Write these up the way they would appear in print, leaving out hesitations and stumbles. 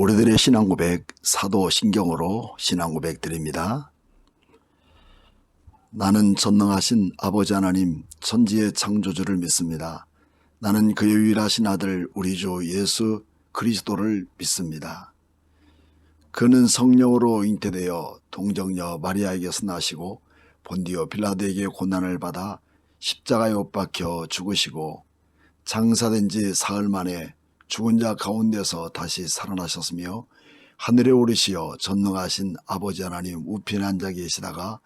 우리들의 신앙고백 사도신경으로 신앙고백 드립니다. 나는 전능하신 아버지 하나님 천지의 창조주를 믿습니다. 나는 그의 유일하신 아들 우리 주 예수 그리스도를 믿습니다. 그는 성령으로 잉태되어 동정녀 마리아에게서 나시고 본디오 빌라도에게 고난을 받아 십자가에 못 박혀 죽으시고 장사된 지 사흘 만에 죽은 자 가운데서 다시 살아나셨으며 하늘에 오르시어 전능하신 아버지 하나님 우편에 앉아 계시다가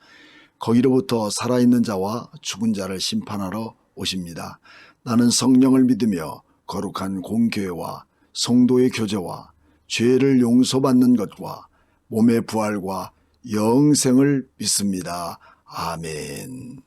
거기로부터 살아있는 자와 죽은 자를 심판하러 오십니다. 나는 성령을 믿으며 거룩한 공교회와 성도의 교제와 죄를 용서받는 것과 몸의 부활과 영생을 믿습니다. 아멘.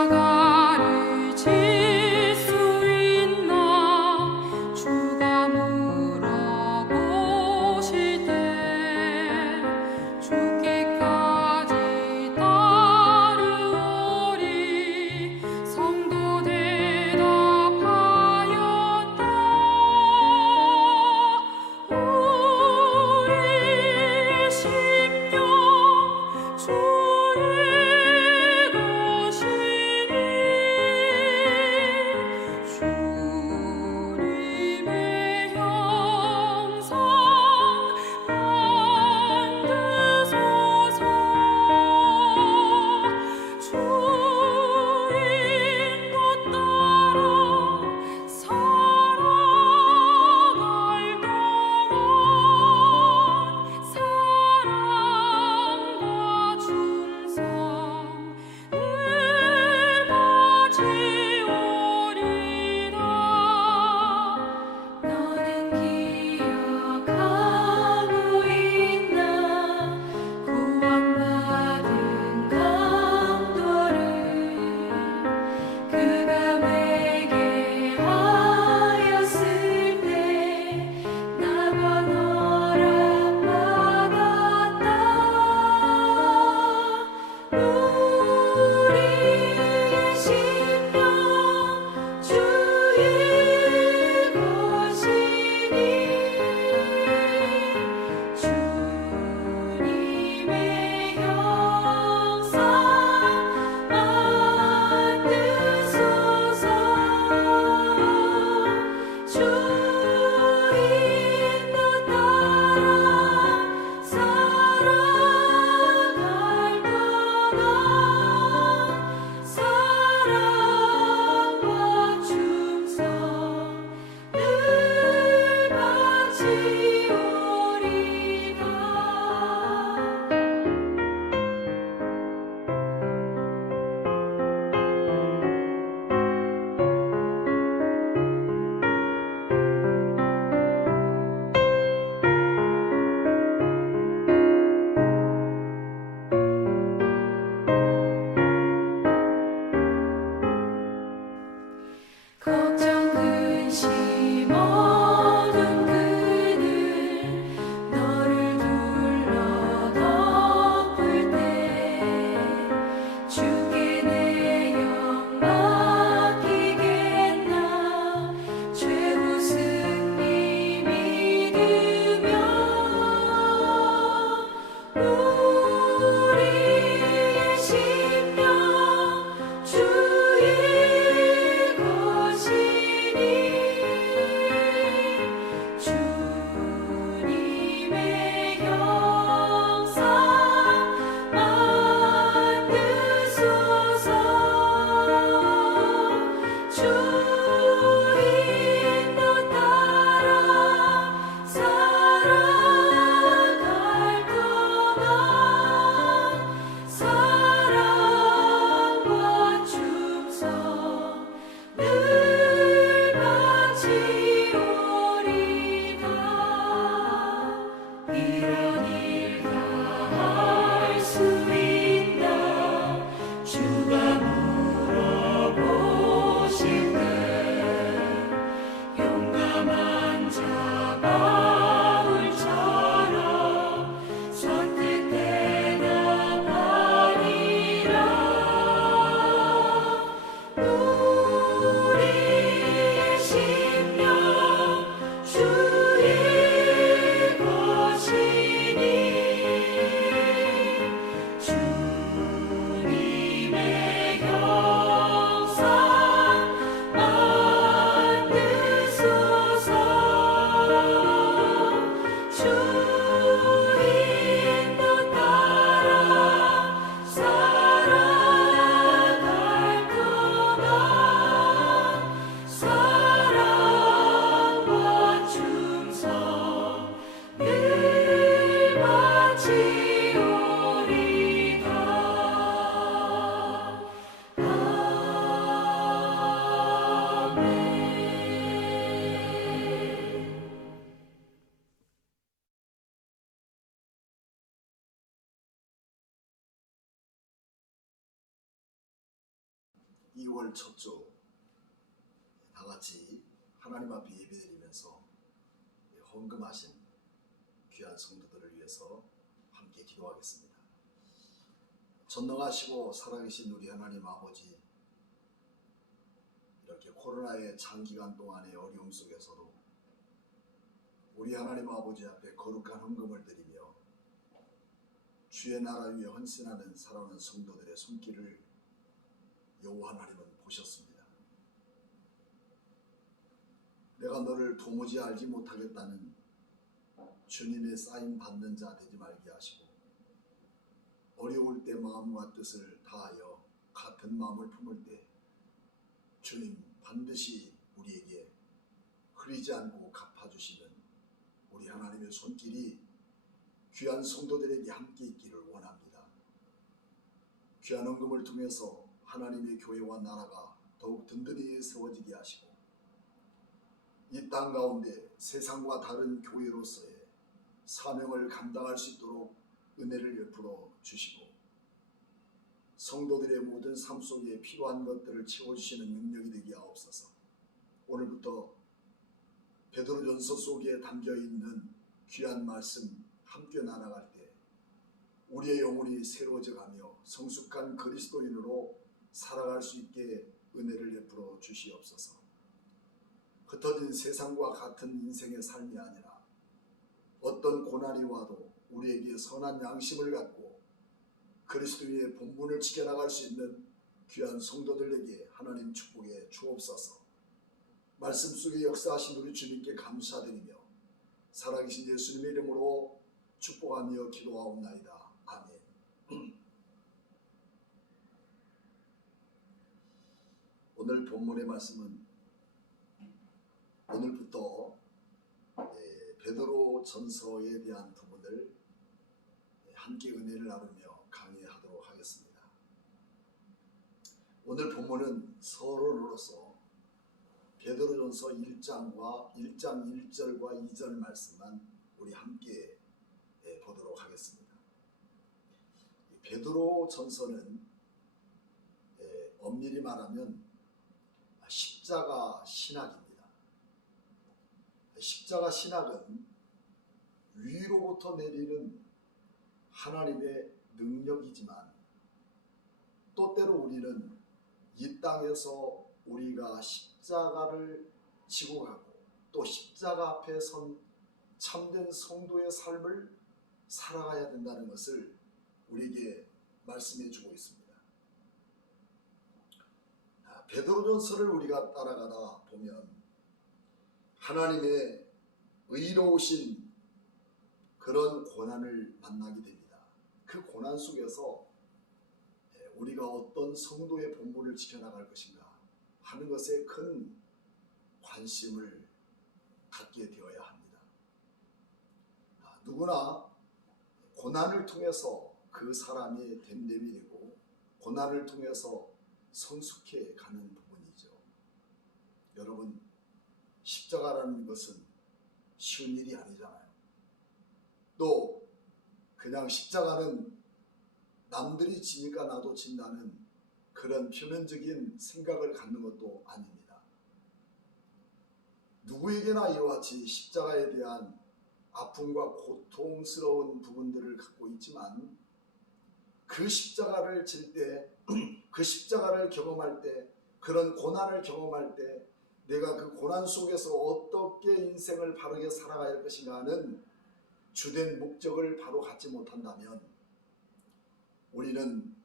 십자가를 질 수 있나 주가 물어보실 때 죽기까지 따르오리 성도 대답하였다. 우리의 심령 주의 것이 2월 첫 주 다 같이 하나님 앞에 예배드리면서 헌금하신 귀한 성도들을 위해서 함께 기도하겠습니다. 전능하시고 살아계신 우리 하나님 아버지, 이렇게 코로나의 장기간 동안의 어려움 속에서도 우리 하나님 아버지 앞에 거룩한 헌금을 드리며 주의 나라 위에 헌신하는 살아오는 성도들의 손길을 여호와 하나님은 보셨습니다. 내가 너를 도무지 알지 못하겠다는 주님의 사인 받는 자 되지 말게 하시고, 어려울 때 마음과 뜻을 다하여 같은 마음을 품을 때 주님 반드시 우리에게 흐리지 않고 갚아주시는 우리 하나님의 손길이 귀한 성도들에게 함께 있기를 원합니다. 귀한 헌금을 통해서 하나님의 교회와 나라가 더욱 든든히 세워지게 하시고, 이 땅 가운데 세상과 다른 교회로서의 사명을 감당할 수 있도록 은혜를 베풀어 주시고, 성도들의 모든 삶 속에 필요한 것들을 채워주시는 능력이 되게 하옵소서. 오늘부터 베드로전서 속에 담겨있는 귀한 말씀 함께 나아갈 때 우리의 영혼이 새로워져 가며 성숙한 그리스도인으로 살아갈 수 있게 은혜를 베풀어 주시옵소서. 흩어진 세상과 같은 인생의 삶이 아니라 어떤 고난이 와도 우리에게 선한 양심을 갖고 그리스도의 본분을 지켜나갈 수 있는 귀한 성도들에게 하나님 축복해 주옵소서. 말씀 속에 역사하신 우리 주님께 감사드리며 살아계신 예수님의 이름으로 축복하며 기도하옵나이다. 아멘. 오늘 본문의 말씀은 오늘부터 베드로 전서에 대한 부분을 함께 은혜를 나누며 강의하도록 하겠습니다. 오늘 본문은 서론으로서 베드로전서 1장 1절과 2절 말씀만 우리 함께 보도록 하겠습니다. 베드로전서는 엄밀히 말하면 십자가 신학입니다. 십자가 신학은 위로부터 내리는 하나님의 능력이지만, 또 때로 우리는 이 땅에서 우리가 십자가를 지고 가고 또 십자가 앞에 선 참된 성도의 삶을 살아가야 된다는 것을 우리에게 말씀해 주고 있습니다. 베드로전서를 우리가 따라가다 보면 하나님의 의로우신 그런 고난을 만나게 됩니다. 그 고난 속에서 우리가 어떤 성도의 본분을 지켜나갈 것인가 하는 것에 큰 관심을 갖게 되어야 합니다. 누구나 고난을 통해서 그 사람이 됨됨이 되고 고난을 통해서 성숙해 가는 부분이죠. 여러분, 십자가라는 것은 쉬운 일이 아니잖아요. 또 그냥 십자가는 남들이 지니까 나도 진다는 그런 표면적인 생각을 갖는 것도 아닙니다. 누구에게나 이와 같이 십자가에 대한 아픔과 고통스러운 부분들을 갖고 있지만, 그 십자가를 질 때, 그 십자가를 경험할 때, 그런 고난을 경험할 때 내가 그 고난 속에서 어떻게 인생을 바르게 살아가야 할 것인가 하는 주된 목적을 바로 갖지 못한다면 우리는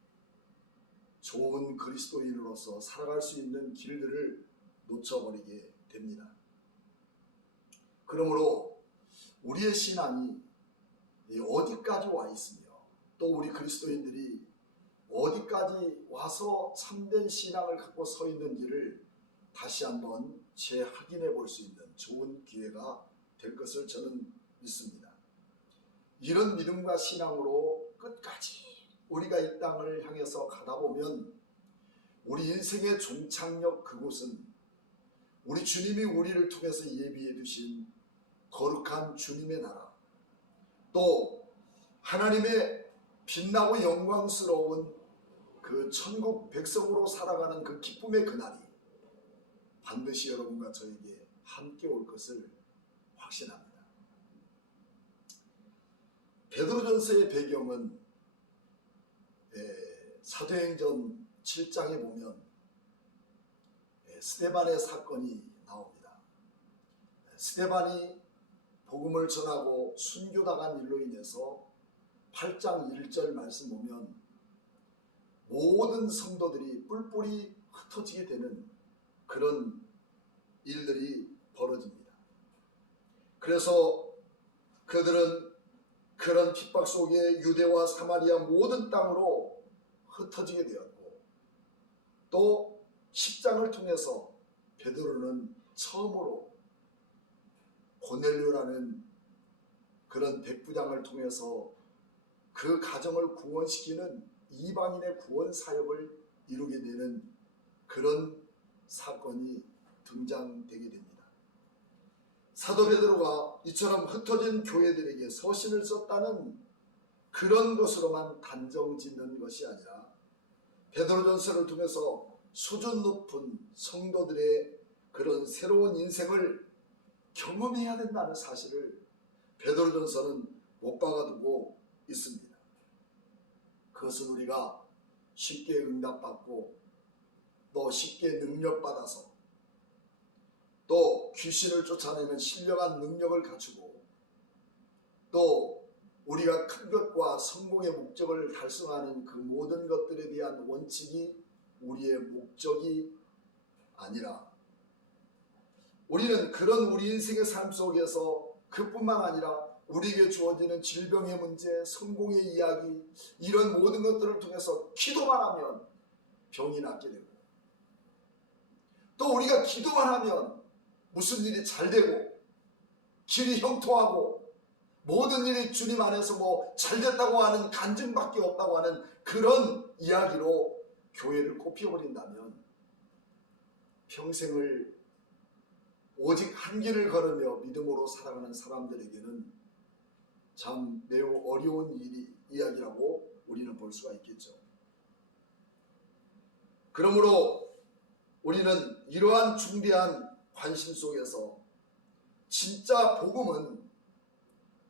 좋은 그리스도인으로서 살아갈 수 있는 길들을 놓쳐버리게 됩니다. 그러므로 우리의 신앙이 어디까지 와 있으며 또 우리 그리스도인들이 어디까지 와서 참된 신앙을 갖고 서 있는지를 다시 한번 재확인해 볼 수 있는 좋은 기회가 될 것을 저는 믿습니다. 이런 믿음과 신앙으로 끝까지 우리가 이 땅을 향해서 가다 보면 우리 인생의 종착역 그곳은 우리 주님이 우리를 통해서 예비해 두신 거룩한 주님의 나라, 또 하나님의 빛나고 영광스러운 그 천국 백성으로 살아가는 그 기쁨의 그날이 반드시 여러분과 저에게 함께 올 것을 확신합니다. 베드로전서의 배경은 사도행전 7장에 보면 스데반의 사건이 나옵니다. 스데반이 복음을 전하고 순교당한 일로 인해서 8장 1절 말씀 보면 모든 성도들이 뿔뿔이 흩어지게 되는 그런 일들이 벌어집니다. 그래서 그들은 그런 핍박 속에 유대와 사마리아 모든 땅으로 흩어지게 되었고, 또 10장을 통해서 베드로는 처음으로 고넬료라는 그런 백부장을 통해서 그 가정을 구원시키는 이방인의 구원 사역을 이루게 되는 그런 사건이 등장되게 됩니다. 사도 베드로가 이처럼 흩어진 교회들에게 서신을 썼다는 그런 것으로만 단정 짓는 것이 아니라 베드로전서를 통해서 수준 높은 성도들의 그런 새로운 인생을 경험해야 된다는 사실을 베드로전서는 못 박아두고 있습니다. 그것은 우리가 쉽게 응답받고 또 쉽게 능력받아서 또 귀신을 쫓아내는 신령한 능력을 갖추고 또 우리가 큰 것과 성공의 목적을 달성하는 그 모든 것들에 대한 원칙이 우리의 목적이 아니라, 우리는 그런 우리 인생의 삶 속에서 그뿐만 아니라 우리에게 주어지는 질병의 문제, 성공의 이야기, 이런 모든 것들을 통해서 기도만 하면 병이 낫게 되고, 또 우리가 기도만 하면 무슨 일이 잘 되고 길이 형통하고 모든 일이 주님 안에서 뭐 잘됐다고 하는 간증밖에 없다고 하는 그런 이야기로 교회를 꼽혀버린다면 평생을 오직 한 길을 걸으며 믿음으로 살아가는 사람들에게는 참 매우 어려운 이야기라고 우리는 볼 수가 있겠죠. 그러므로 우리는 이러한 중대한 관심 속에서 진짜 복음은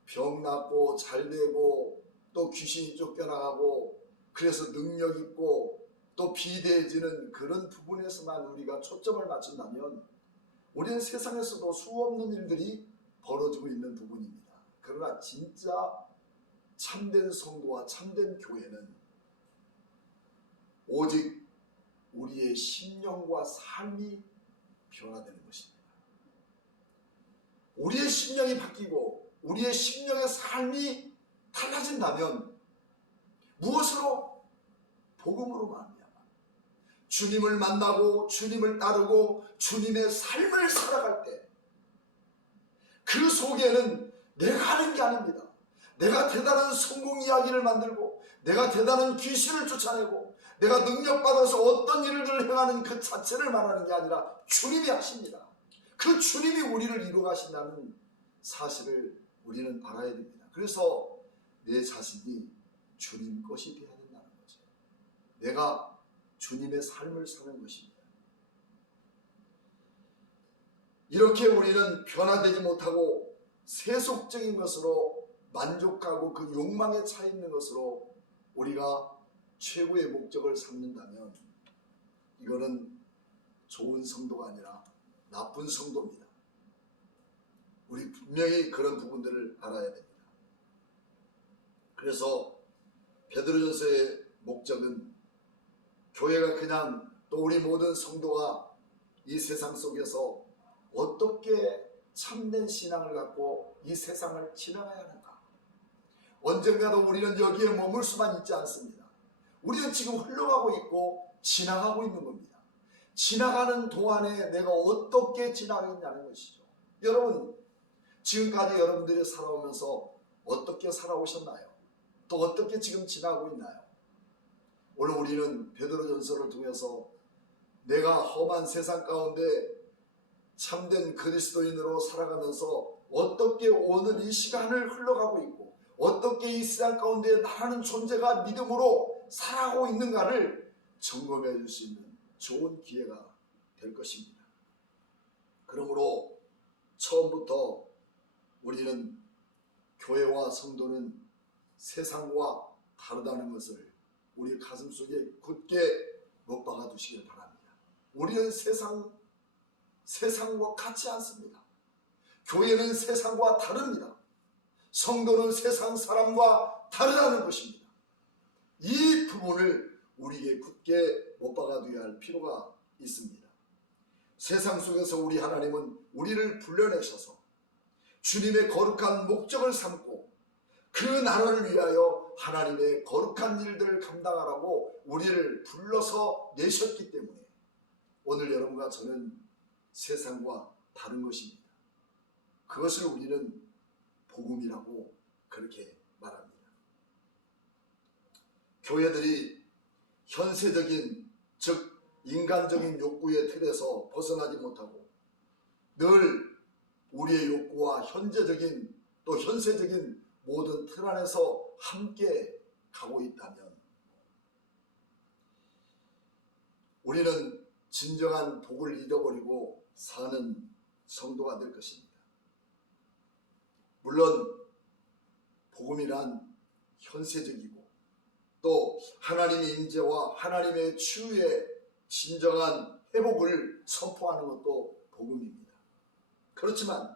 병 낫고 잘 되고 또 귀신이 쫓겨나가고 그래서 능력 있고 또 비대해지는 그런 부분에서만 우리가 초점을 맞춘다면 우리는 세상에서도 수없는 일들이 벌어지고 있는 부분입니다. 그러나 진짜 참된 성도와 참된 교회는 오직 우리의 심령과 삶이 변화되는 것입니다. 우리의 심령이 바뀌고 우리의 심령의 삶이 달라진다면 무엇으로? 복음으로 말미암아 주님을 만나고 주님을 따르고 주님의 삶을 살아갈 때 그 속에는 내가 하는 게 아닙니다. 내가 대단한 성공 이야기를 만들고 내가 대단한 귀신을 쫓아내고 내가 능력받아서 어떤 일을 행하는 그 자체를 말하는 게 아니라 주님이 하십니다. 그 주님이 우리를 이루어가신다는 사실을 우리는 알아야 됩니다. 그래서 내 자신이 주님 것이 되어야 된다는 거죠. 내가 주님의 삶을 사는 것입니다. 이렇게 우리는 변화되지 못하고 세속적인 것으로 만족하고 그 욕망에 차 있는 것으로 우리가 최고의 목적을 삼는다면 이거는 좋은 성도가 아니라 나쁜 성도입니다. 우리 분명히 그런 부분들을 알아야 됩니다. 그래서 베드로전서의 목적은 교회가 그냥 또 우리 모든 성도가 이 세상 속에서 어떻게 참된 신앙을 갖고 이 세상을 지나가야 하는가. 언젠가도 우리는 여기에 머물 수만 있지 않습니다. 우리는 지금 흘러가고 있고 지나가고 있는 겁니다. 지나가는 동안에 내가 어떻게 지나가겠냐는 것이죠. 여러분, 지금까지 여러분들이 살아오면서 어떻게 살아오셨나요? 또 어떻게 지금 지나고 있나요? 오늘 우리는 베드로전서를 통해서 내가 험한 세상 가운데 참된 그리스도인으로 살아가면서 어떻게 오늘 이 시간을 흘러가고 있고 어떻게 이 세상 가운데 나라는 존재가 믿음으로 살아가고 있는가를 점검해 줄 수 있는 좋은 기회가 될 것입니다. 그러므로 처음부터 우리는 교회와 성도는 세상과 다르다는 것을 우리 가슴속에 굳게 못 박아 두시길 바랍니다. 우리는 세상과 같지 않습니다. 교회는 세상과 다릅니다. 성도는 세상 사람과 다르다는 것입니다. 이 부분을 우리에게 굳게 못 박아두어야 할 필요가 있습니다. 세상 속에서 우리 하나님은 우리를 불러내셔서 주님의 거룩한 목적을 삼고 그 나라를 위하여 하나님의 거룩한 일들을 감당하라고 우리를 불러서 내셨기 때문에 오늘 여러분과 저는 세상과 다른 것입니다. 그것을 우리는 복음이라고 그렇게 말합니다. 교회들이 현세적인, 즉 인간적인 욕구의 틀에서 벗어나지 못하고 늘 우리의 욕구와 현재적인 또 현세적인 모든 틀 안에서 함께 가고 있다면 우리는 진정한 복을 잃어버리고 사는 성도가 될 것입니다. 물론 복음이란 현세적이고 또 하나님의 임재와 하나님의 치유의 진정한 회복을 선포하는 것도 복음입니다. 그렇지만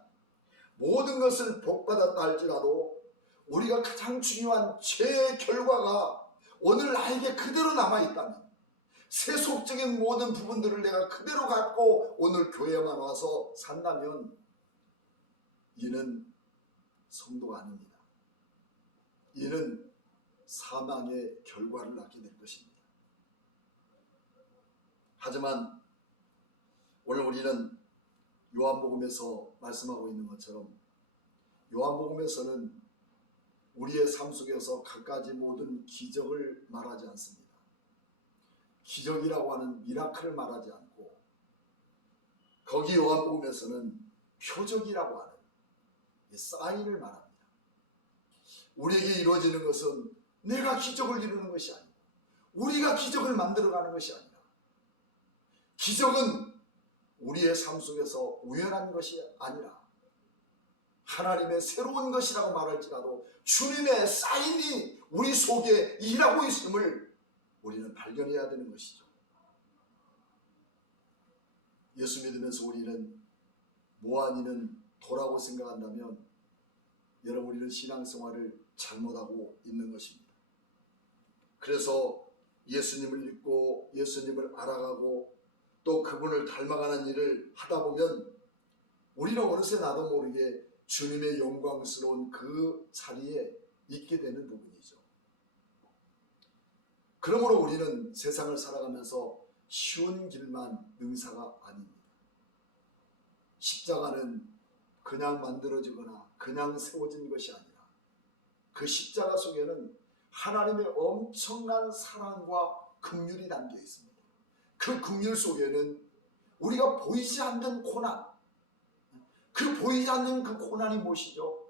모든 것을 복받았다 할지라도 우리가 가장 중요한 죄의 결과가 오늘 나에게 그대로 남아있다면 세속적인 모든 부분들을 내가 그대로 갖고 오늘 교회에만 와서 산다면 이는 성도가 아닙니다. 이는 사망의 결과를 낳게 될 것입니다. 하지만 오늘 우리는 요한복음에서 말씀하고 있는 것처럼 요한복음에서는 우리의 삶 속에서 갖가지 모든 기적을 말하지 않습니다. 기적이라고 하는 미라클을 말하지 않고 거기 요한복음에서는 표적이라고 하는 사인을 말합니다. 우리에게 이루어지는 것은 내가 기적을 이루는 것이 아니고 우리가 기적을 만들어가는 것이 아니라 기적은 우리의 삶 속에서 우연한 것이 아니라 하나님의 새로운 것이라고 말할지라도 주님의 사인이 우리 속에 일하고 있음을 우리는 발견해야 되는 것이죠. 예수 믿으면서 우리는 무한히는 도라고 생각한다면 여러분 우리는 신앙생활을 잘못하고 있는 것입니다. 그래서 예수님을 믿고 예수님을 알아가고 또 그분을 닮아가는 일을 하다 보면 우리는 어느새 나도 모르게 주님의 영광스러운 그 자리에 있게 되는 부분이죠. 그러므로 우리는 세상을 살아가면서 쉬운 길만 능사가 아닙니다. 십자가는 그냥 만들어지거나 그냥 세워진 것이 아니라 그 십자가 속에는 하나님의 엄청난 사랑과 긍휼이 담겨 있습니다. 그 긍휼 속에는 우리가 보이지 않는 고난, 그 보이지 않는 그 고난이 무엇이죠?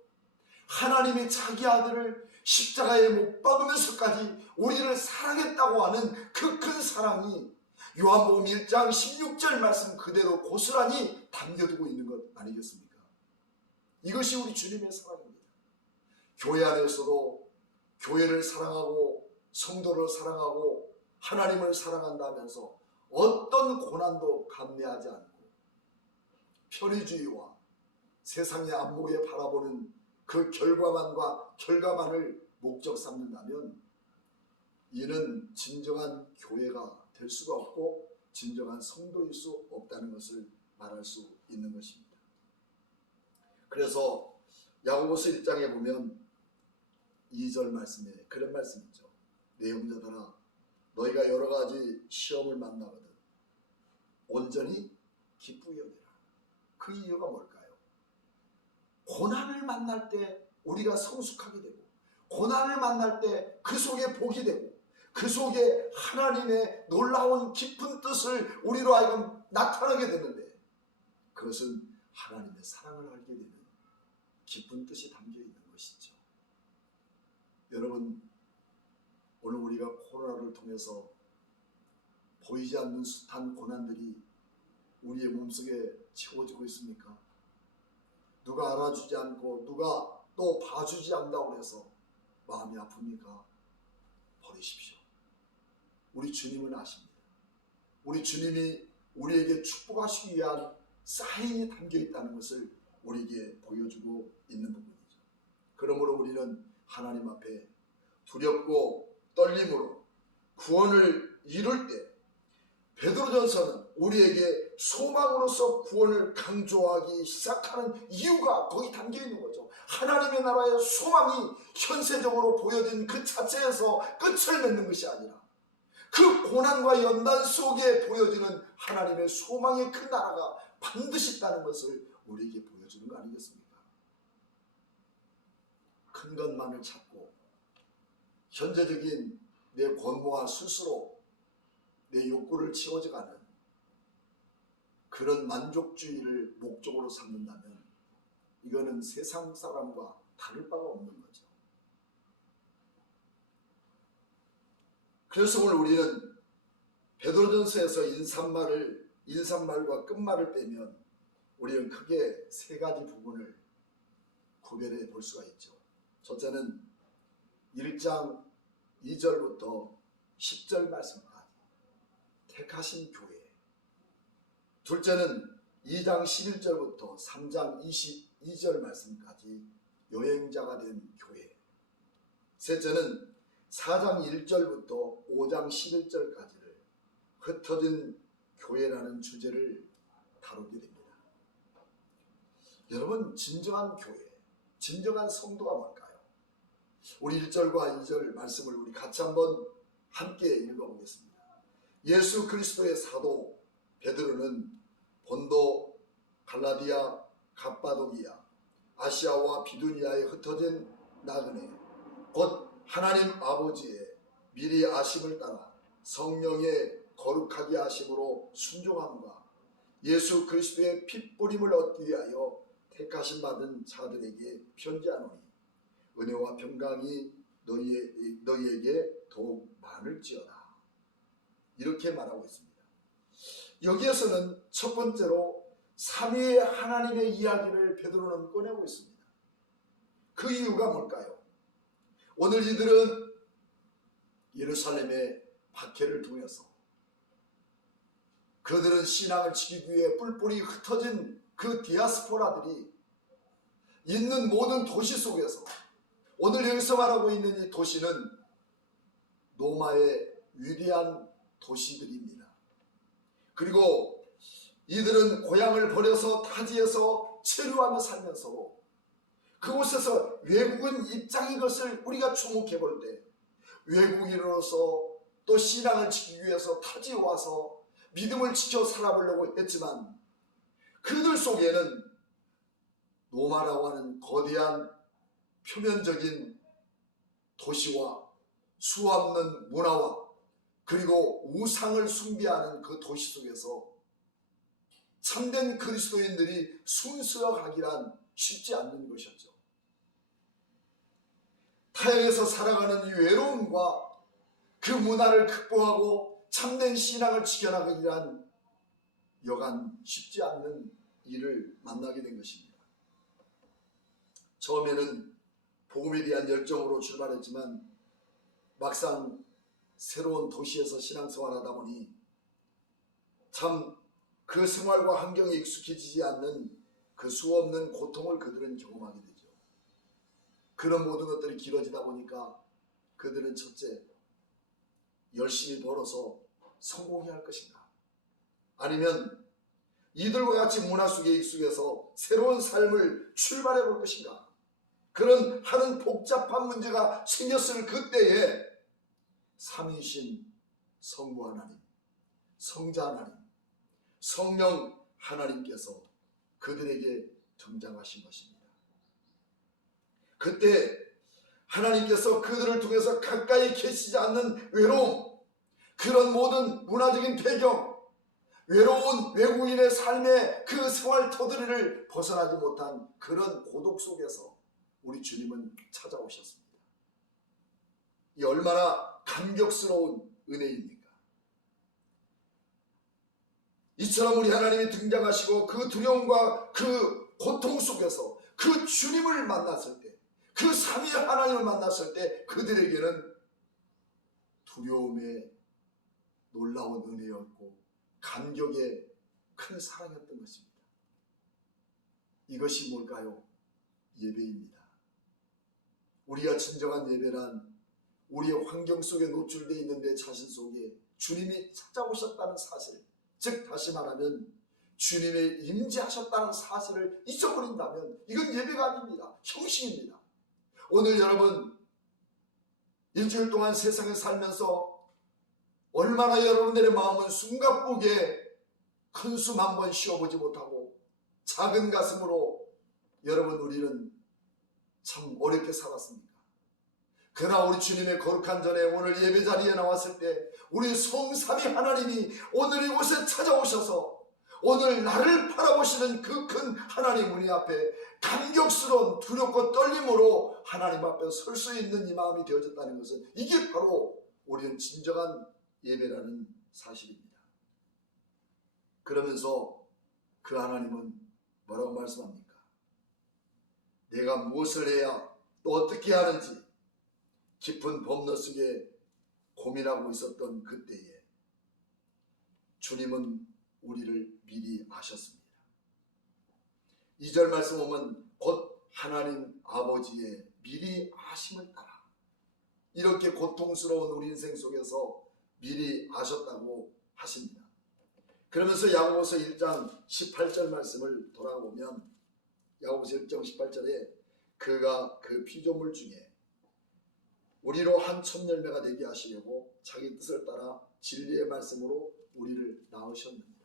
하나님이 자기 아들을 십자가에 못 박으면서까지 우리를 사랑했다고 하는 그 큰 사랑이 요한복음 1장 16절 말씀 그대로 고스란히 담겨두고 있는 것 아니겠습니까? 이것이 우리 주님의 사랑입니다. 교회 안에서도 교회를 사랑하고 성도를 사랑하고 하나님을 사랑한다면서 어떤 고난도 감내하지 않고 편의주의와 세상의 안목에 바라보는 그 결과만을 목적 삼는다면 이는 진정한 교회가 될 수가 없고 진정한 성도일 수 없다는 것을 말할 수 있는 것입니다. 그래서 야고보서 1장에 보면 2절 말씀에 그런 말씀이 있죠. 내 형제들아 너희가 여러 가지 시험을 만나거든 온전히 기쁘게 여기라. 그 이유가 뭘까요? 고난을 만날 때 우리가 성숙하게 되고 고난을 만날 때 그 속에 복이 되고 그 속에 하나님의 놀라운 깊은 뜻을 우리로 하여금 나타나게 되는데 그것은 하나님의 사랑을 알게 되는 깊은 뜻이 담겨 있는 것이죠. 여러분 오늘 우리가 코로나를 통해서 보이지 않는 숱한 고난들이 우리의 몸속에 채워지고 있습니까? 누가 알아주지 않고 누가 또 봐주지 않는다고 해서 마음이 아픕니까? 버리십시오. 우리 주님은 아십니다. 우리 주님이 우리에게 축복하시기 위한 사인이 담겨 있다는 것을 우리에게 보여주고 있는 부분이죠. 그러므로 우리는 하나님 앞에 두렵고 떨림으로 구원을 이룰 때 베드로전서는 우리에게 소망으로서 구원을 강조하기 시작하는 이유가 거기 담겨 있는 거죠. 하나님의 나라의 소망이 현세적으로 보여진 그 자체에서 끝을 맺는 것이 아니라 그 고난과 연단 속에 보여지는 하나님의 소망의 그 나라가 반드시 있다는 것을 우리에게 보여주는 거 아니겠습니까? 큰 것만을 찾고 현재적인 내 권모와 스스로 내 욕구를 채워져가는 그런 만족주의를 목적으로 삼는다면 이거는 세상 사람과 다를 바가 없는 거죠. 그래서 오늘 우리는 베드로전서에서 인사말과 끝말을 빼면 우리는 크게 세 가지 부분을 구별해 볼 수가 있죠. 첫째는 1장 2절부터 10절 말씀까지 택하신 교회. 둘째는 2장 11절부터 3장 22절 말씀까지 여행자가 된 교회. 셋째는 4장 1절부터 5장 11절까지를 흩어진 교회라는 주제를 다루게 됩니다. 여러분, 진정한 교회, 진정한 성도가 뭘까요? 우리 1절과 2절 말씀을 우리 같이 한번 함께 읽어보겠습니다. 예수 그리스도의 사도 베드로는 본도, 갈라디아, 갑바도기아, 아시아와 비두니아에 흩어진 나그네 곧 하나님 아버지의 미리 아심을 따라 성령의 거룩하게 하심으로 순종함과 예수 그리스도의 핏뿌림을 얻기 위하여 택하심 받은 자들에게 편지하노니 은혜와 평강이 너희에게 더욱 많을지어다. 이렇게 말하고 있습니다. 여기에서는 첫 번째로 삼위의 하나님의 이야기를 베드로는 꺼내고 있습니다. 그 이유가 뭘까요? 오늘 이들은 예루살렘의 박해를 통해서 그들은 신앙을 지키기 위해 뿔뿔이 흩어진 그 디아스포라들이 있는 모든 도시 속에서 오늘 여기서 말하고 있는 이 도시는 로마의 위대한 도시들입니다. 그리고 이들은 고향을 버려서 타지에서 체류하며 살면서 그곳에서 외국인 입장인 것을 우리가 주목해 볼 때 외국인으로서 또 신앙을 지키기 위해서 타지에 와서 믿음을 지켜 살아보려고 했지만 그들 속에는 로마라고 하는 거대한 표면적인 도시와 수없는 문화와 그리고 우상을 숭배하는 그 도시 속에서 참된 그리스도인들이 순수하기란 쉽지 않는 것이었죠. 타향에서 살아가는 이 외로움과 그 문화를 극복하고 참된 신앙을 지켜나가기란 여간 쉽지 않는 일을 만나게 된 것입니다. 처음에는 복음에 대한 열정으로 출발했지만 막상 새로운 도시에서 신앙생활하다 보니 참 그 생활과 환경에 익숙해지지 않는 그 수없는 고통을 그들은 경험하게 되죠. 그런 모든 것들이 길어지다 보니까 그들은 첫째, 열심히 벌어서 성공해야 할 것인가? 아니면 이들과 같이 문화 속에 익숙해서 새로운 삶을 출발해 볼 것인가? 그런 하는 복잡한 문제가 생겼을 그때에 삼위이신 성부 하나님, 성자 하나님, 성령 하나님께서 그들에게 등장하신 것입니다. 그때 하나님께서 그들을 통해서 가까이 계시지 않는 외로움, 그런 모든 문화적인 배경, 외로운 외국인의 삶의 그 생활 터들이를 벗어나지 못한 그런 고독 속에서 우리 주님은 찾아오셨습니다. 이 얼마나 감격스러운 은혜입니까? 이처럼 우리 하나님이 등장하시고 그 두려움과 그 고통 속에서 그 주님을 만났을 때, 그 삼위 하나님을 만났을 때 그들에게는 두려움의 놀라운 은혜였고 감격의 큰 사랑이었던 것입니다. 이것이 뭘까요? 예배입니다. 우리가 진정한 예배란 우리의 환경 속에 노출되어 있는 내 자신 속에 주님이 찾아오셨다는 사실, 즉 다시 말하면 주님의 임재하셨다는 사실을 잊어버린다면 이건 예배가 아닙니다. 형식입니다. 오늘 여러분 일주일 동안 세상에 살면서 얼마나 여러분들의 마음은 숨가쁘게 큰 숨 한 번 쉬어보지 못하고 작은 가슴으로 여러분 우리는 참 어렵게 살았습니까? 그러나 우리 주님의 거룩한 전에 오늘 예배 자리에 나왔을 때 우리 성삼위 하나님이 오늘 이곳에 찾아오셔서 오늘 나를 바라보시는 그 큰 하나님 우리 앞에 감격스러운 두렵고 떨림으로 하나님 앞에 설 수 있는 이 마음이 되어졌다는 것은 이게 바로 우리는 진정한 예배라는 사실입니다. 그러면서 그 하나님은 뭐라고 말씀합니까? 내가 무엇을 해야 또 어떻게 하는지 깊은 범너 속에 고민하고 있었던 그때에 주님은 우리를 미리 아셨습니다. 2절 말씀 보면 곧 하나님 아버지의 미리 아심을 따라 이렇게 고통스러운 우리 인생 속에서 미리 아셨다고 하십니다. 그러면서 야고보서 1장 18절 말씀을 돌아보면 야고보서 1장 18절에 그가 그 피조물 중에 우리로 한 첫 열매가 되게 하시려고 자기 뜻을 따라 진리의 말씀으로 우리를 낳으셨느니라.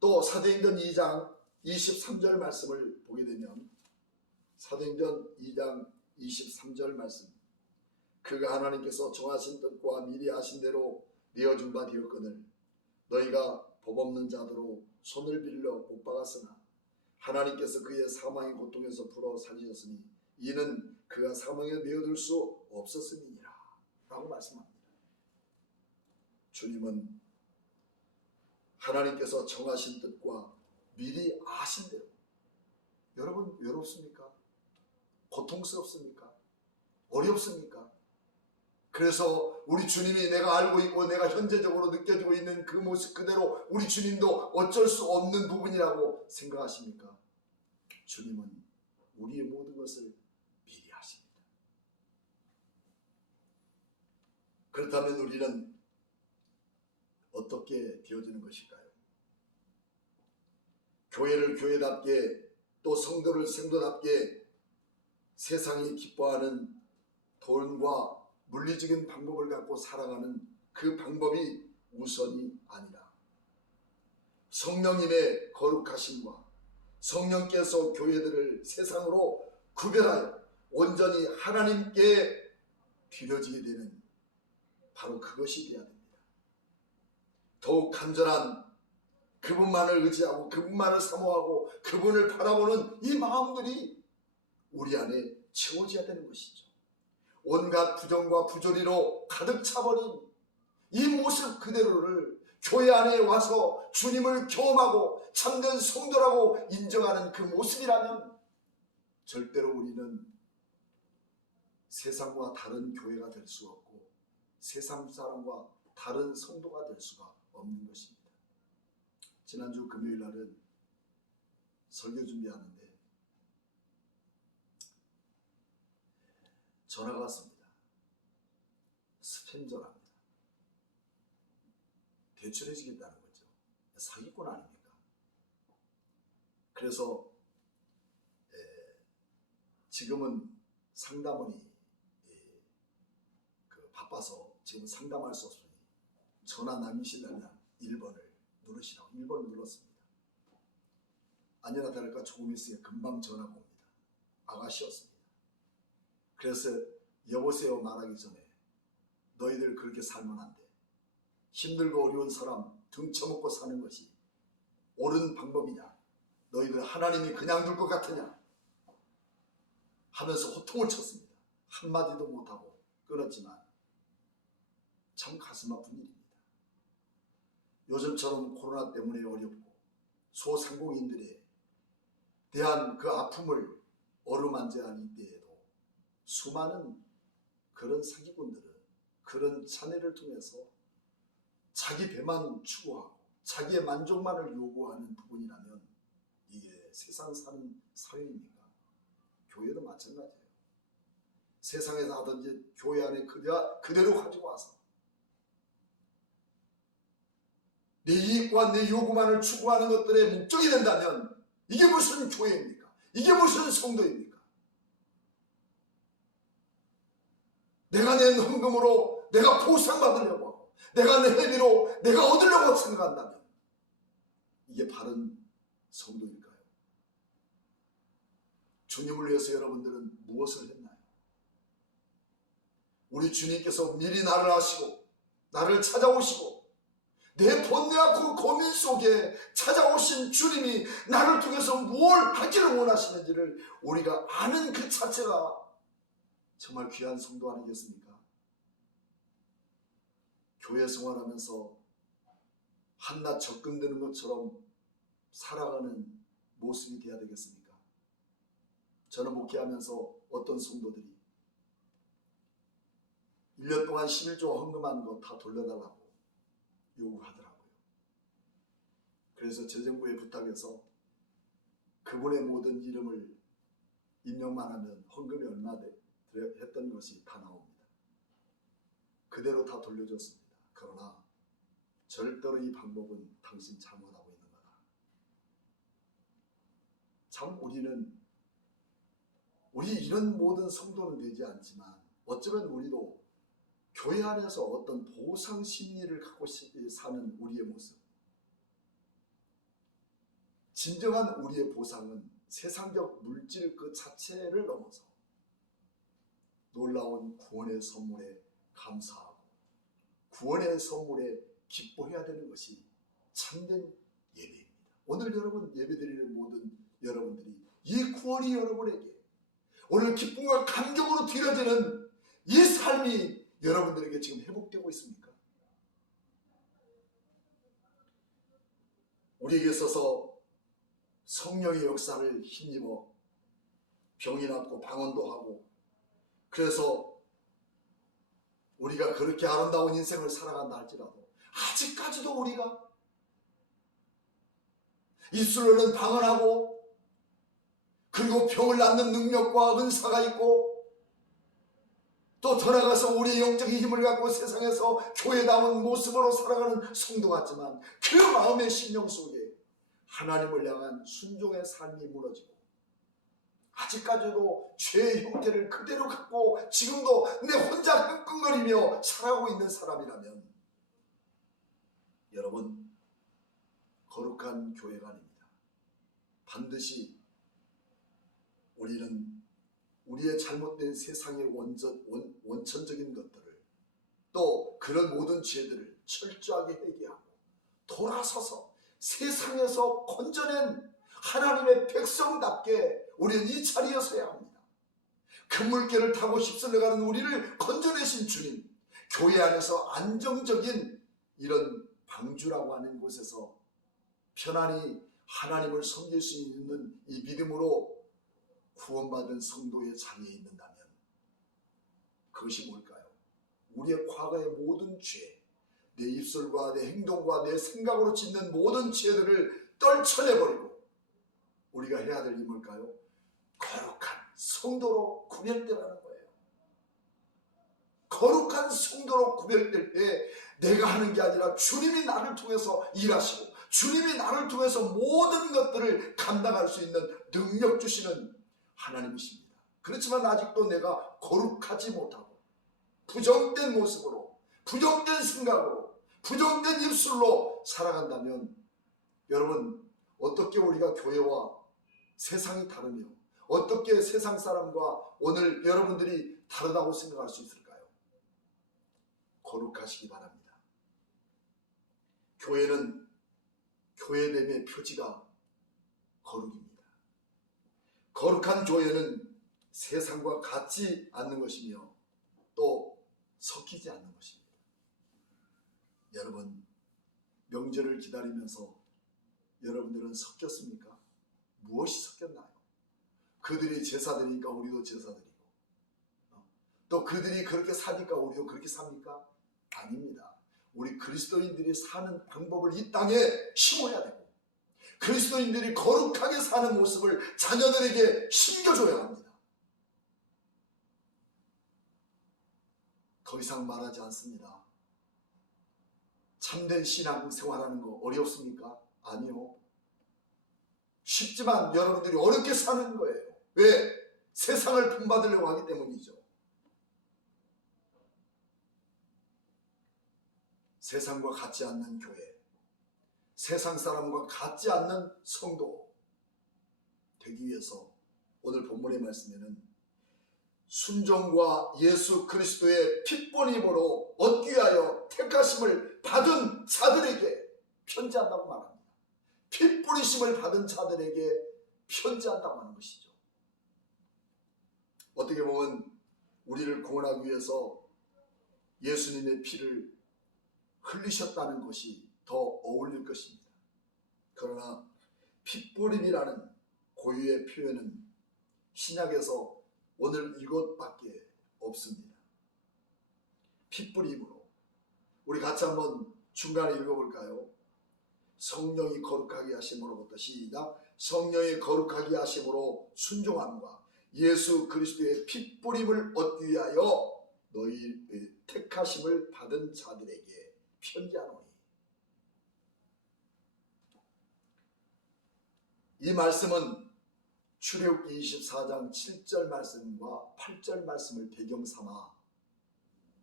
또 사도행전 2장 23절 말씀을 보게 되면 사도행전 2장 23절 말씀 그가 하나님께서 정하신 뜻과 미리 아신 대로 내어준 바 되었거늘 너희가 법 없는 자도로 손을 빌려 못 박았으나 하나님께서 그의 사망의 고통에서 풀어 살리셨으니 이는 그가 사망에 내어둘 수 없었음이니라 라고 말씀합니다. 주님은 하나님께서 정하신 뜻과 미리 아신 대로 여러분 외롭습니까? 고통스럽습니까? 어렵습니까? 그래서 우리 주님이 내가 알고 있고 내가 현재적으로 느껴지고 있는 그 모습 그대로 우리 주님도 어쩔 수 없는 부분이라고 생각하십니까? 주님은 우리의 모든 것을 미리 아십니다. 그렇다면 우리는 어떻게 되어지는 것일까요? 교회를 교회답게 또 성도를 성도답게 세상이 기뻐하는 돈과 물리적인 방법을 갖고 살아가는 그 방법이 우선이 아니라 성령님의 거룩하심과 성령께서 교회들을 세상으로 구별하여 온전히 하나님께 드려지게 되는 바로 그것이 되어야 됩니다. 더욱 간절한 그분만을 의지하고 그분만을 사모하고 그분을 바라보는 이 마음들이 우리 안에 채워져야 되는 것이죠. 온갖 부정과 부조리로 가득 차버린 이 모습 그대로를 교회 안에 와서 주님을 경험하고 참된 성도라고 인정하는 그 모습이라면 절대로 우리는 세상과 다른 교회가 될 수 없고 세상 사람과 다른 성도가 될 수가 없는 것입니다. 지난주 금요일 날은 설교 준비하는데 전화가 왔습니다. 스팸 전화입니다. 대출해주겠다는 거죠. 사기꾼 아닙니까? 그래서 지금은 상담원이 바빠서 지금 상담할 수 없으니 전화 남기시려면 1번을 누르시라고 1번을 눌렀습니다. 아니나 다를까 조금 있으면 금방 전화가 옵니다. 아가씨였습니다. 그래서 여보세요 말하기 전에 너희들 그렇게 살면 안 돼. 힘들고 어려운 사람 등쳐먹고 사는 것이 옳은 방법이냐? 너희들 하나님이 그냥 둘 것 같으냐? 하면서 호통을 쳤습니다. 한마디도 못하고 끊었지만 참 가슴 아픈 일입니다. 요즘처럼 코로나 때문에 어렵고 소상공인들에 대한 그 아픔을 어루만져야 할 이때에도 수많은 그런 사기꾼들은 그런 찬해를 통해서 자기 배만 추구하고 자기의 만족만을 요구하는 부분이라면 이게 세상 사는 사회입니까? 교회도 마찬가지예요. 세상에서 하든지 교회 안에 그대로 가지고 와서 내 이익과 내 요구만을 추구하는 것들의 목적이 된다면 이게 무슨 교회입니까? 이게 무슨 성도입니까? 내가 낸 헌금으로 내가 보상받으려고 하고 내가 내 회비로 내가 얻으려고 생각한다면 이게 바른 성도일까요? 주님을 위해서 여러분들은 무엇을 했나요? 우리 주님께서 미리 나를 아시고 나를 찾아오시고 내 번뇌와 그 고민 속에 찾아오신 주님이 나를 통해서 무엇을 하기를 원하시는지를 우리가 아는 그 자체가 정말 귀한 성도 아니겠습니까? 교회 생활하면서 한낱 적금되는 것처럼 살아가는 모습이 되어야 되겠습니까? 저는 목회하면서 어떤 성도들이 1년 동안 11조 헌금한 거 다 돌려달라고 요구하더라고요. 그래서 재정부에 부탁해서 그분의 모든 이름을 입력만 하면 헌금이 얼마 했던 것이 다 나옵니다. 그대로 다 돌려줬습니다. 그러나 절대로 이 방법은 당신 잘못하고 있는 거다. 참 우리 이런 모든 성도는 되지 않지만 어쩌면 우리도 교회 안에서 어떤 보상 심리를 갖고 사는 우리의 모습, 진정한 우리의 보상은 세상적 물질 그 자체를 넘어서 놀라운 구원의 선물에 감사하고 구원의 선물에 기뻐해야 되는 것이 참된 예배입니다. 오늘 여러분 예배드리는 모든 여러분들이 이 구원이 여러분에게 오늘 기쁨과 감격으로 드려지는 이 삶이 여러분들에게 지금 회복되고 있습니까? 우리에게 있어서 성령의 역사를 힘입어 병이 낫고 방언도 하고 그래서 우리가 그렇게 아름다운 인생을 살아간다 할지라도 아직까지도 우리가 입술로는 방언하고 그리고 병을 낫는 능력과 은사가 있고 또 더 나아가서 우리의 영적인 힘을 갖고 세상에서 교회다운 모습으로 살아가는 성도 같지만 그 마음의 심령 속에 하나님을 향한 순종의 삶이 무너지고 아직까지도 죄의 형태를 그대로 갖고 지금도 내 혼자 끙끙거리며 살아가고 있는 사람이라면 여러분 거룩한 교회가 아닙니다. 반드시 우리는 우리의 잘못된 세상의 원천적인 것들을 또 그런 모든 죄들을 철저하게 회개하고 돌아서서 세상에서 건져낸 하나님의 백성답게 우리는 이 자리에 서야 합니다. 그 물결을 타고 휩쓸려가는 우리를 건져내신 주님, 교회 안에서 안정적인 이런 방주라고 하는 곳에서 편안히 하나님을 섬길 수 있는 이 믿음으로 구원받은 성도의 자리에 있는다면 그것이 뭘까요? 우리의 과거의 모든 죄, 내 입술과 내 행동과 내 생각으로 짓는 모든 죄들을 떨쳐내버리고 우리가 해야 될 일이 뭘까요? 거룩한 성도로 구별되라는 거예요. 거룩한 성도로 구별될 때 내가 하는 게 아니라 주님이 나를 통해서 일하시고 주님이 나를 통해서 모든 것들을 감당할 수 있는 능력 주시는 하나님이십니다. 그렇지만 아직도 내가 거룩하지 못하고 부정된 모습으로 부정된 생각으로 부정된 입술로 살아간다면 여러분 어떻게 우리가 교회와 세상이 다르며 어떻게 세상 사람과 오늘 여러분들이 다르다고 생각할 수 있을까요? 거룩하시기 바랍니다. 교회는 교회됨의 표지가 거룩입니다. 거룩한 교회는 세상과 같지 않는 것이며 또 섞이지 않는 것입니다. 여러분 명절을 기다리면서 여러분들은 섞였습니까? 무엇이 섞였나요? 그들이 제사드리니까 우리도 제사드리고, 또 그들이 그렇게 사니까 우리도 그렇게 삽니까? 아닙니다. 우리 그리스도인들이 사는 방법을 이 땅에 심어야 되고, 그리스도인들이 거룩하게 사는 모습을 자녀들에게 심겨줘야 합니다. 더 이상 말하지 않습니다. 참된 신앙 생활하는 거 어렵습니까? 아니요. 쉽지만 여러분들이 어렵게 사는 거예요. 왜? 세상을 본받으려고 하기 때문이죠. 세상과 같지 않는 교회, 세상 사람과 같지 않는 성도 되기 위해서 오늘 본문의 말씀에는 순종과 예수 그리스도의 핏보림으로 얻기 위하여 택하심을 받은 자들에게 편지한다고 말합니다. 핏뿌리심을 받은 자들에게 편지한다고 하는 것이죠. 어떻게 보면 우리를 구원하기 위해서 예수님의 피를 흘리셨다는 것이 더 어울릴 것입니다. 그러나 핏뿌림이라는 고유의 표현은 신약에서 오늘 이것밖에 없습니다. 핏뿌림으로. 우리 같이 한번 중간에 읽어볼까요? 성령이 거룩하게 하심으로부터 시작. 성령이 거룩하게 하심으로 순종함과 예수 그리스도의 핏뿌림을 얻기 위하여 너희의 택하심을 받은 자들에게 편지하노니. 이 말씀은 출애굽기 24장 7절 말씀과 8절 말씀을 배경 삼아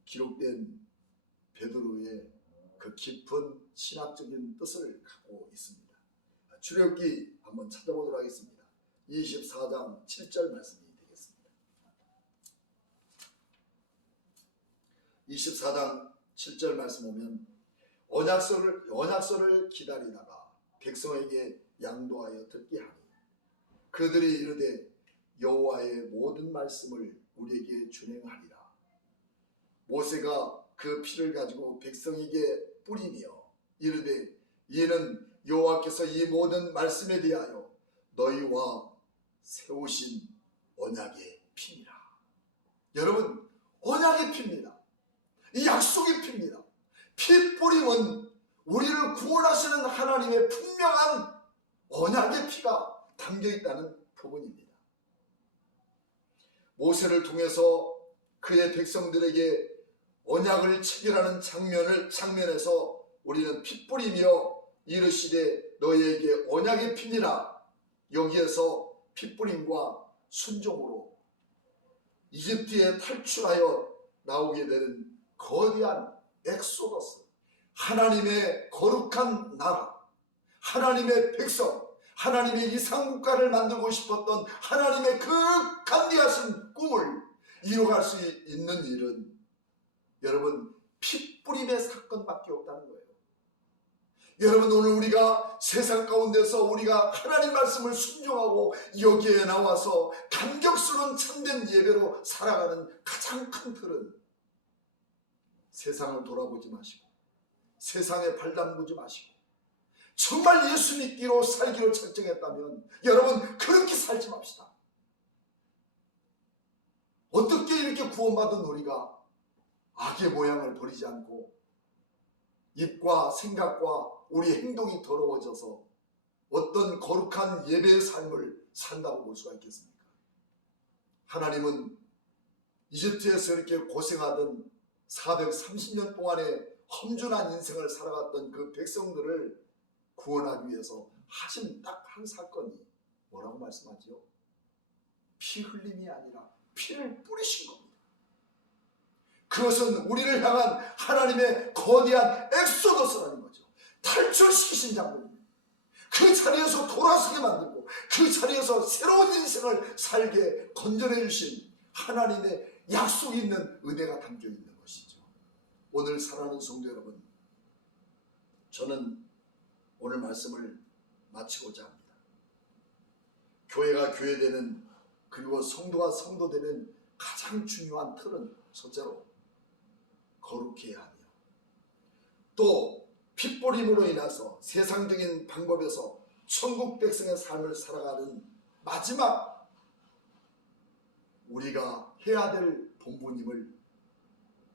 기록된 베드로의 그 깊은 신학적인 뜻을 갖고 있습니다. 출애굽기 한번 찾아보도록 하겠습니다. 24장 7절 말씀이 되겠습니다. 24장 7절 말씀 보면 언약서를 기다리다가 백성에게 양도하여 듣게 하니 그들이 이르되 여호와의 모든 말씀을 우리에게 준행하리라. 모세가 그 피를 가지고 백성에게 뿌리며 이르되 이는 여호와께서 이 모든 말씀에 대하여 너희와 세우신 언약의 피니라. 여러분, 언약의 피입니다. 이 약속의 피입니다. 피 뿌림은 우리를 구원하시는 하나님의 분명한 언약의 피가 담겨있다는 부분입니다. 모세를 통해서 그의 백성들에게 언약을 체결하는 장면에서 우리는 피 뿌리며 이르시되 너희에게 언약의 피니라. 여기에서 피 뿌림과 순종으로 이집트에 탈출하여 나오게 되는 거대한 엑소더스, 하나님의 거룩한 나라, 하나님의 백성, 하나님의 이상국가를 만들고 싶었던 하나님의 그 간대하신 꿈을 이루어갈 수 있는 일은 여러분 핏뿌림의 사건밖에 없다는 거예요. 여러분, 오늘 우리가 세상 가운데서 우리가 하나님 말씀을 순종하고 여기에 나와서 감격스러운 참된 예배로 살아가는 가장 큰 틀은 세상을 돌아보지 마시고 세상에 발담그지 마시고 정말 예수 믿기로 살기로 결정했다면 여러분 그렇게 살지 맙시다. 어떻게 이렇게 구원받은 우리가 악의 모양을 버리지 않고 입과 생각과 우리 행동이 더러워져서 어떤 거룩한 예배의 삶을 산다고 볼 수가 있겠습니까? 하나님은 이집트에서 이렇게 고생하던 430년 동안의 험준한 인생을 살아갔던 그 백성들을 구원하기 위해서 하신 딱 한 사건이 뭐라고 말씀하죠? 피 흘림이 아니라 피를 뿌리신 겁니다. 그것은 우리를 향한 하나님의 거대한 엑소더스라는 거죠. 탈출시키신 장면입니다. 그 자리에서 돌아서게 만들고 그 자리에서 새로운 인생을 살게 건져내 주신 하나님의 약속이 있는 은혜가 담겨 있는 것이죠. 오늘 사랑하는 성도 여러분, 저는 오늘 말씀을 마치고자 합니다. 교회가 교회되는, 그리고 성도가 성도되는 가장 중요한 틀은 첫째로 거룩해야 하며, 또 핏부림으로 인해서 세상적인 방법에서 천국 백성의 삶을 살아가는 마지막 우리가 해야 될 본분임을,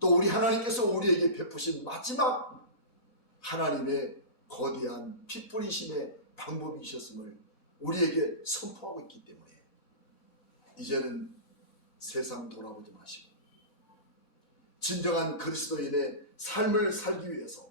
또 우리 하나님께서 우리에게 베푸신 마지막 하나님의 거대한 핏부리심의 방법이셨음을 우리에게 선포하고 있기 때문에 이제는 세상 돌아보지 마시고 진정한 그리스도인의 삶을 살기 위해서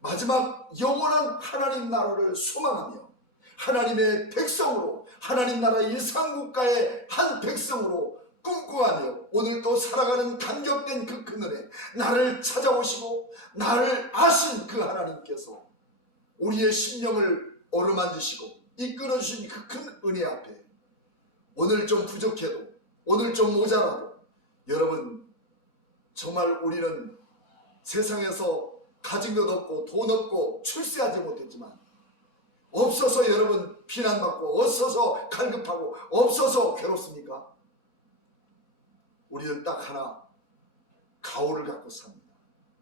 마지막 영원한 하나님 나라를 소망하며 하나님의 백성으로, 하나님 나라 예상국가의 한 백성으로 꿈꾸하며 오늘도 살아가는 간격된 그 그늘에 나를 찾아오시고 나를 아신 그 하나님께서 우리의 심령을 어루만지시고 이끌어주신 그 큰 은혜 앞에 오늘 좀 부족해도, 오늘 좀 모자라도, 여러분 정말 우리는 세상에서 가진 것 없고 돈 없고 출세하지 못했지만 없어서 여러분 비난받고 없어서 갈급하고 없어서 괴롭습니까? 우리는 딱 하나, 가오를 갖고 삽니다.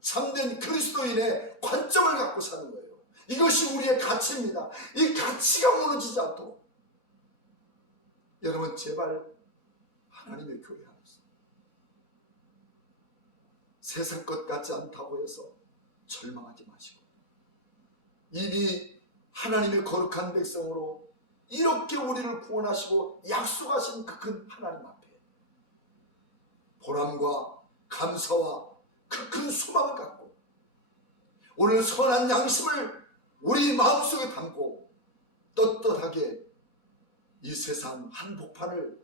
참된 그리스도인의 관점을 갖고 사는 거예요. 이것이 우리의 가치입니다. 이 가치가 무너지지 않도록 여러분 제발 하나님의 교회 안에서 세상 것 같지 않다고 해서 절망하지 마시고 이미 하나님의 거룩한 백성으로 이렇게 우리를 구원하시고 약속하신 그 큰 하나님 앞에 보람과 감사와 그 큰 소망을 갖고 오늘 선한 양심을 우리 마음속에 담고 떳떳하게 이 세상 한복판을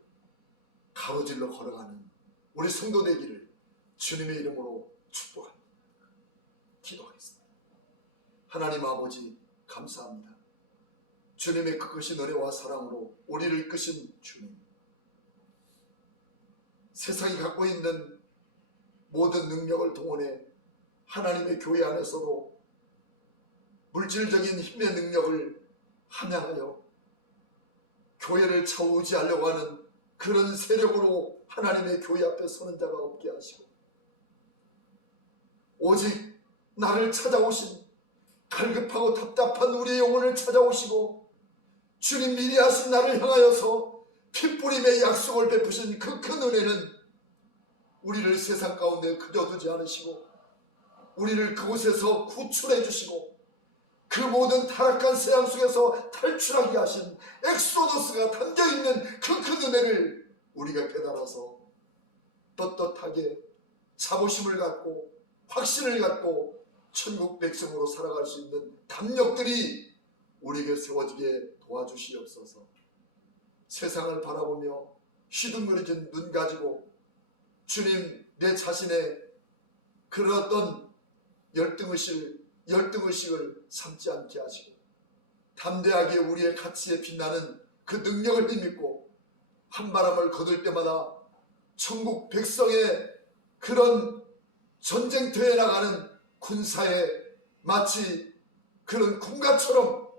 가로질러 걸어가는 우리 성도 되기를 주님의 이름으로 축복합니다. 기도하겠습니다. 하나님 아버지 감사합니다. 주님의 그 크신 은혜와 사랑으로 우리를 이끄신 주님, 세상이 갖고 있는 모든 능력을 동원해 하나님의 교회 안에서도 물질적인 힘의 능력을 함양하여 교회를 좌우지하려고 하는 그런 세력으로 하나님의 교회 앞에 서는 자가 없게 하시고 오직 나를 찾아오신 갈급하고 답답한 우리의 영혼을 찾아오시고 주님 미리 하신 나를 향하여서 핏부림의 약속을 베푸신 그 큰 은혜는 우리를 세상 가운데 그저 두지 않으시고 우리를 그곳에서 구출해 주시고 그 모든 타락한 세상 속에서 탈출하게 하신 엑소더스가 담겨있는 그 큰 은혜를 우리가 깨달아서 떳떳하게 자부심을 갖고 확신을 갖고 천국 백성으로 살아갈 수 있는 담력들이 우리에게 세워지게 도와주시옵소서. 세상을 바라보며 휘둥그레진 눈 가지고 주님 내 자신의 그런 어떤 열등의식을 삼지 않게 하시고 담대하게 우리의 가치에 빛나는 그 능력을 힘입고 한바람을 거둘 때마다 천국 백성의 그런 전쟁터에 나가는 군사에 마치 그런 군가처럼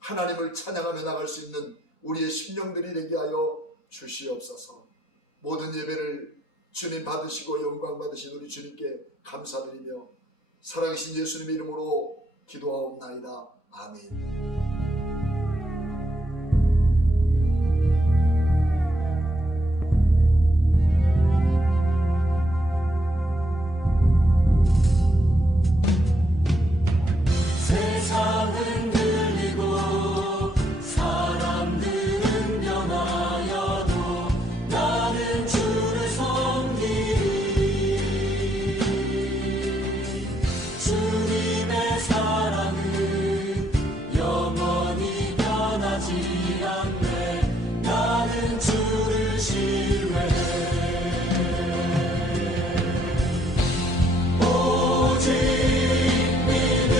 하나님을 찬양하며 나갈 수 있는 우리의 심령들이 되게 하여 주시옵소서. 모든 예배를 주님 받으시고 영광 받으신 우리 주님께 감사드리며 살아계신 예수님의 이름으로 기도하옵나이다. 아멘. 세상은 들리고 사람들은 변하여도 나는 주를 섬기리. 주님의 사랑은 영원히 변하지 않네. 나는 주를 신뢰해. 오직 믿음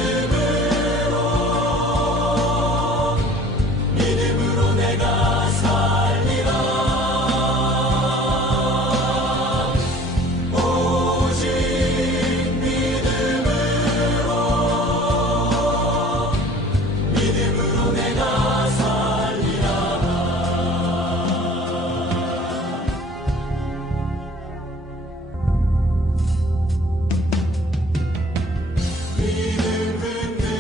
흔들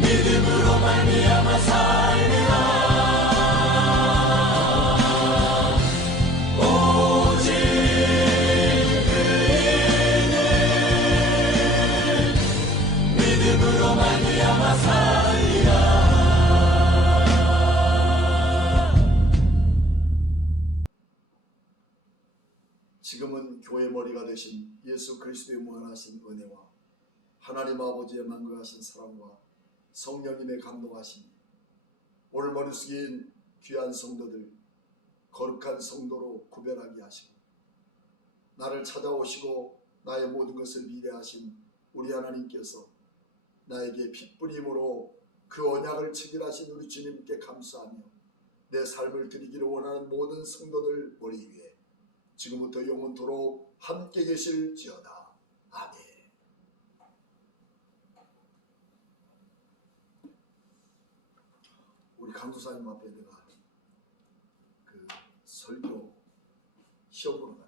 믿음으로 말미암아 살리라. 오직 의인은 믿음으로 말미암아 살리라. 지금은 교회 머리가 되신 예수 그리스도의 무한하신 은혜와 하나님 아버지의 만거하신 사랑과 성령님의 감동하심이 오늘 머리 숙인 귀한 성도들 거룩한 성도로 구별하게 하시고 나를 찾아오시고 나의 모든 것을 미래하신 우리 하나님께서 나에게 핏부림으로 그 언약을 체결하신 우리 주님께 감사하며 내 삶을 드리기를 원하는 모든 성도들 머리 위에 지금부터 영원토록 함께 계실지어다. 아멘. 우리 강도사님 앞에 내가 그 설교 시험으로